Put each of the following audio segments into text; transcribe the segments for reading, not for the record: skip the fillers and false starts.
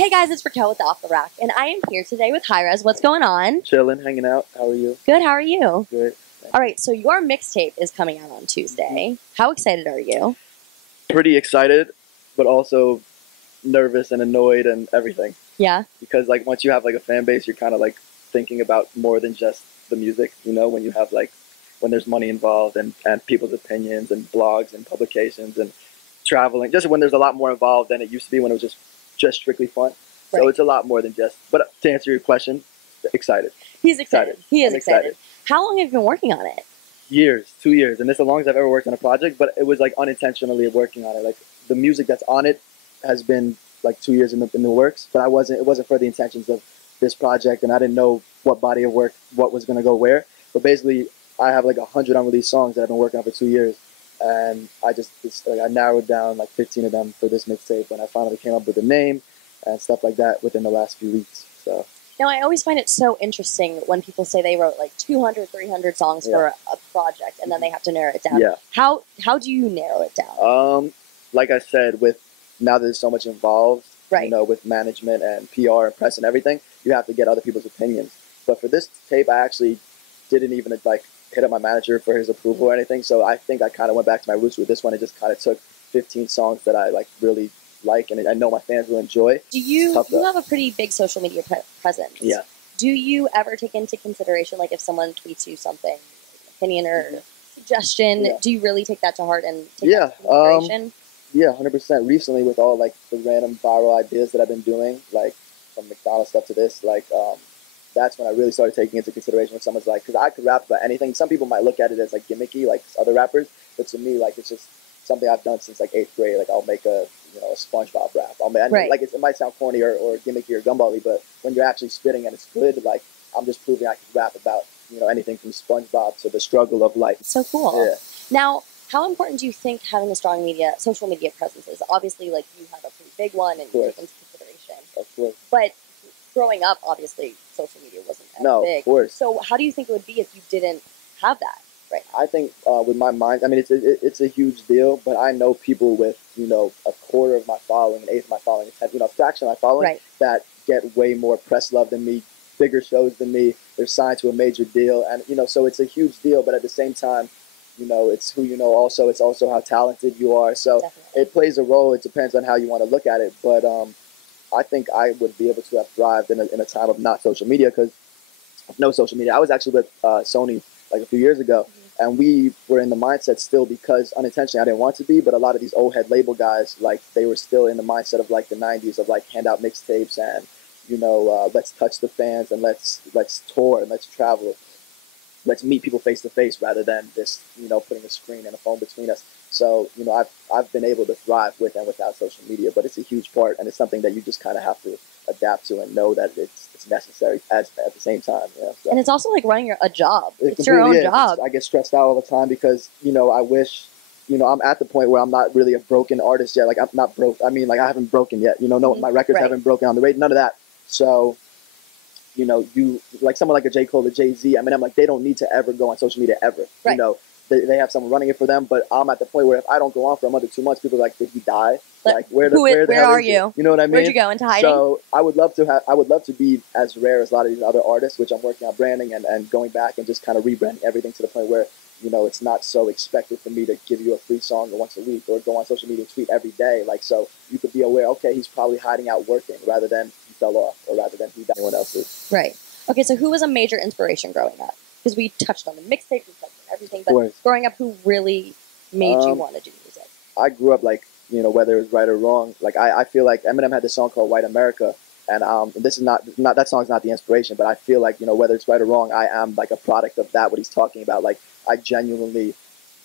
Hey guys, it's Raquel with the Off the Rack, and I am here today with Hi Rez. What's going on? Chilling, hanging out. How are you? Good, how are you? Good. All right, so your mixtape is coming out on Tuesday. How excited are you? Pretty excited, but also nervous and annoyed and everything. Yeah? Because like once you have like a fan base, you're kind of like thinking about more than just the music, you know, when you have like, when there's money involved and people's opinions and blogs and publications and traveling, just when there's a lot more involved than it used to be when it was just strictly fun. Right. So it's a lot more than just, but to answer your question, excited. He's excited. He is I'm excited. How long have you been working on it? Years, 2 years, and it's the longest I've ever worked on a project, but it was like unintentionally working on it. Like the music that's on it has been like 2 years in the works, but it wasn't for the intentions of this project, and I didn't know what body of work, what was gonna go where. But basically, I have like 100 unreleased songs that I've been working on for 2 years, and I narrowed down like 15 of them for this mixtape, and I finally came up with a name and stuff like that within the last few weeks. So. Now, I always find it so interesting when people say they wrote like 200, 300 songs for a project, and then they have to narrow it down. Yeah. How do you narrow it down? Like I said, with now that there's so much involved, right. You know, with management and PR and press and everything, you have to get other people's opinions. But for this tape, I actually didn't even like hit up my manager for his approval or anything. So I think I kind of went back to my roots with this one. It just kind of took 15 songs that I like really like, and I know my fans will enjoy. You have a pretty big social media presence. Yeah. Do you ever take into consideration, like if someone tweets you something, opinion or suggestion, do you really take that to heart and take that into consideration? Yeah, 100%. Recently, with all like the random viral ideas that I've been doing, like from McDonald's stuff to this, like that's when I really started taking into consideration when someone's like, because I could rap about anything. Some people might look at it as like gimmicky, like other rappers, but to me, like it's just something I've done since like 8th grade. Like I'll make a SpongeBob rap. Like it might sound corny or gimmicky or gumball-y, but when you're actually spitting and it's good, like I'm just proving I can rap about anything from SpongeBob to the struggle of life. So cool. Yeah. Now, how important do you think having a strong social media presence is? Obviously, like you have a pretty big one and you take into consideration. Of course. But growing up, obviously, social media wasn't as big. Of course. So how do you think it would be if you didn't have that? Right. I think with my mind, I mean, it's a huge deal, but I know people with, a quarter of my following, an eighth of my following, a fraction of my following that get way more press love than me, bigger shows than me. They're signed to a major deal. And, so it's a huge deal, but at the same time, it's who you know also. It's also how talented you are. So it plays a role. It depends on how you want to look at it. But I think I would be able to have thrived in a time of not social media, because no social media. I was actually with Sony like a few years ago. And we were in the mindset still, because unintentionally I didn't want to be, but a lot of these old head label guys, like they were still in the mindset of like the 90s of like hand out mixtapes and, let's touch the fans and let's tour and let's travel. Let's meet people face to face rather than this, putting a screen and a phone between us. So, I've been able to thrive with and without social media, but it's a huge part, and it's something that you just kind of have to adapt to and know that it's necessary at the same time. Yeah, so. And it's also like running a job. It's your own job. I get stressed out all the time because, I wish, I'm at the point where I'm not really a broken artist yet. Like I'm not broke. I mean, like I haven't broken yet. No, my records haven't broken on the radio. None of that. So, you like someone like a J. Cole or Jay-Z. I mean, I'm like, they don't need to ever go on social media ever. Right. They have someone running it for them, but I'm at the point where if I don't go on for another 2 months, people are like, did he die? Like, where are you? You know what I mean? Where'd you go, into hiding? So I would love to be as rare as a lot of these other artists, which I'm working on branding and going back and just kind of rebranding everything to the point where, it's not so expected for me to give you a free song once a week or go on social media and tweet every day. Like, so you could be aware, okay, he's probably hiding out working rather than he fell off or rather than he died. Anyone else's. Right. Okay, so who was a major inspiration growing up? Because we touched on the mixtape, we touched on everything, but growing up, who really made you want to do music? I grew up like, whether it was right or wrong. Like I feel like Eminem had this song called White America, and this is not that song's not the inspiration, but I feel like, whether it's right or wrong, I am like a product of that, what he's talking about. Like I genuinely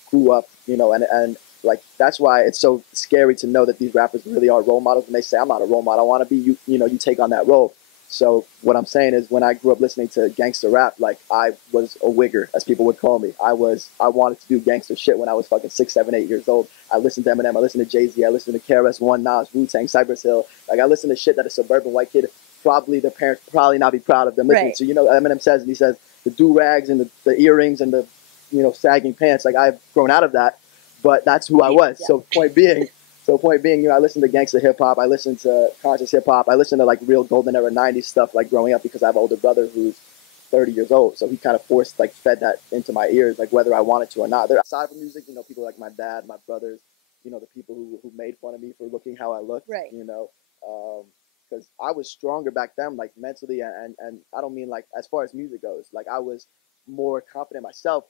grew up, and like that's why it's so scary to know that these rappers really are role models when they say I'm not a role model, I want to be you, you take on that role. So what I'm saying is when I grew up listening to gangster rap, like I was a wigger, as people would call me. I wanted to do gangster shit when I was fucking 6, 7, 8 years old. I listened to Eminem, I listened to Jay-Z, I listened to KRS-One, Nas, Wu-Tang, Cypress Hill. Like I listened to shit that a suburban white kid, probably their parents probably not be proud of them listening to. Eminem says, and he says the do-rags and the earrings and the, sagging pants. Like I've grown out of that, but that's who I was. So point being, So point being, you know, I listened to gangster hip hop, I listened to conscious hip hop, I listened to like real golden era '90s stuff like growing up because I have an older brother who's 30 years old, so he kind of fed that into my ears, like whether I wanted to or not. There, aside from music, you know, people like my dad, my brothers, you know, the people who made fun of me for looking how I looked, right? You know, because I was stronger back then, like mentally, and I don't mean like as far as music goes, like I was more confident myself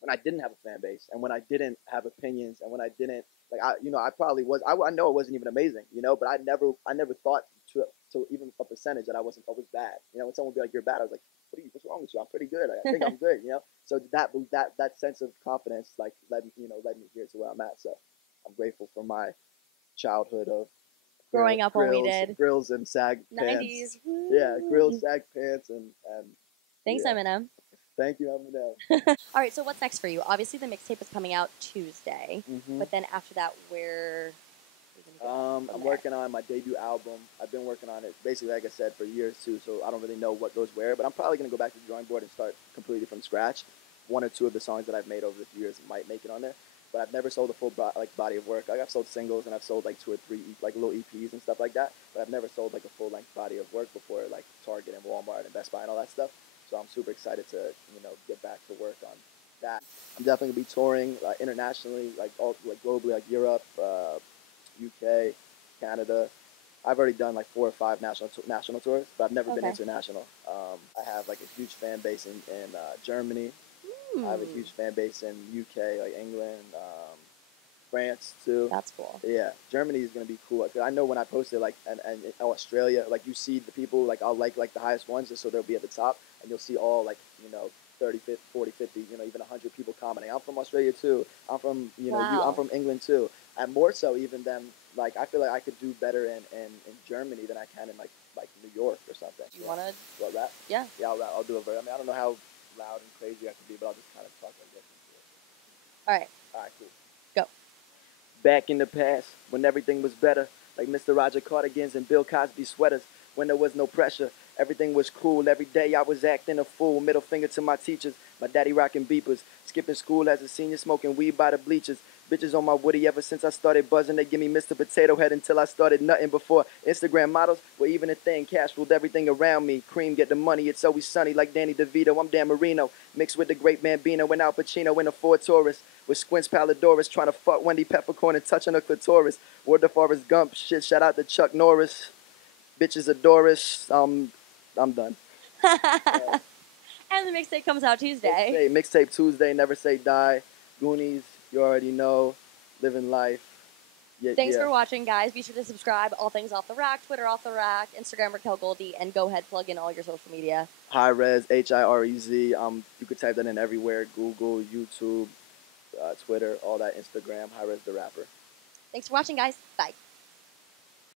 when I didn't have a fan base and when I didn't have opinions and when I didn't I probably was I know it wasn't even amazing, you know, but I never thought to even a percentage that I was bad. You know, when someone would be like, "You're bad," I was like, "What's wrong with you? I'm pretty good. I think I'm good." You know, so that sense of confidence like led me here to where I'm at. So I'm grateful for my childhood of growing up when we did grills and sag 90s. Pants. Yeah, grills, sag pants, and thanks, yeah. Eminem. Thank you, Eminem. All right, so what's next for you? Obviously, the mixtape is coming out Tuesday, but then after that, where? I'm working on my debut album. I've been working on it basically, like I said, for years too. So I don't really know what goes where, but I'm probably gonna go back to the drawing board and start completely from scratch. One or two of the songs that I've made over the years might make it on there, but I've never sold a full body of work. Like I've sold singles and I've sold like 2 or 3 like little EPs and stuff like that, but I've never sold like a full length body of work before, like Target and Walmart and Best Buy and all that stuff. So I'm super excited to get back to work on that. I'm definitely gonna be touring internationally, like globally, like Europe. UK, Canada. I've already done like 4 or 5 national tours, but I've never been international. I have like a huge fan base in Germany. I have a huge fan base in UK, like England, France too. That's cool. Yeah, Germany is gonna be cool. I know when I posted like and Australia, like you see the people like I'll like the highest ones, just so they'll be at the top, and you'll see all like 30, 50, 40, 50, even 100 people commenting. I'm from Australia too. I'm from I'm from England too, and more so even than like I feel like I could do better in Germany than I can in like New York or something. You wanna? What, rap? Yeah. Yeah, I'll rap. I'll do it. I mean, I don't know how loud and crazy I could be, but I'll just kind of talk like this. All right. All right, cool. Go. Back in the past, when everything was better, like Mr. Roger cardigans and Bill Cosby sweaters, when there was no pressure, everything was cool. Every day I was acting a fool, middle finger to my teachers, my daddy rocking beepers, skipping school as a senior, smoking weed by the bleachers. Bitches on my woody ever since I started buzzing. They give me Mr. Potato Head until I started nutting. Before Instagram models were even a thing. Cash ruled everything around me. Cream get the money, it's always sunny like Danny DeVito. I'm Dan Marino, mixed with the great Bambino and Al Pacino in a Ford Taurus. With Squints Paladoris trying to fuck Wendy Peppercorn and touching her clitoris. Word to Forrest Gump, shit, shout out to Chuck Norris. Bitches adore us. I'm done. And the mixtape comes out Tuesday. Mixtape Tuesday, Never Say Die. Goonies, you already know. Living life. Yeah, Thanks for watching, guys. Be sure to subscribe. All things Off the Racq, Twitter Off the Racq, Instagram Raquel Goldie, and go ahead, plug in all your social media. Hi Rez, HIREZ. You could type that in everywhere. Google, YouTube, Twitter, all that. Instagram. Hi Rez the Rapper. Thanks for watching, guys. Bye.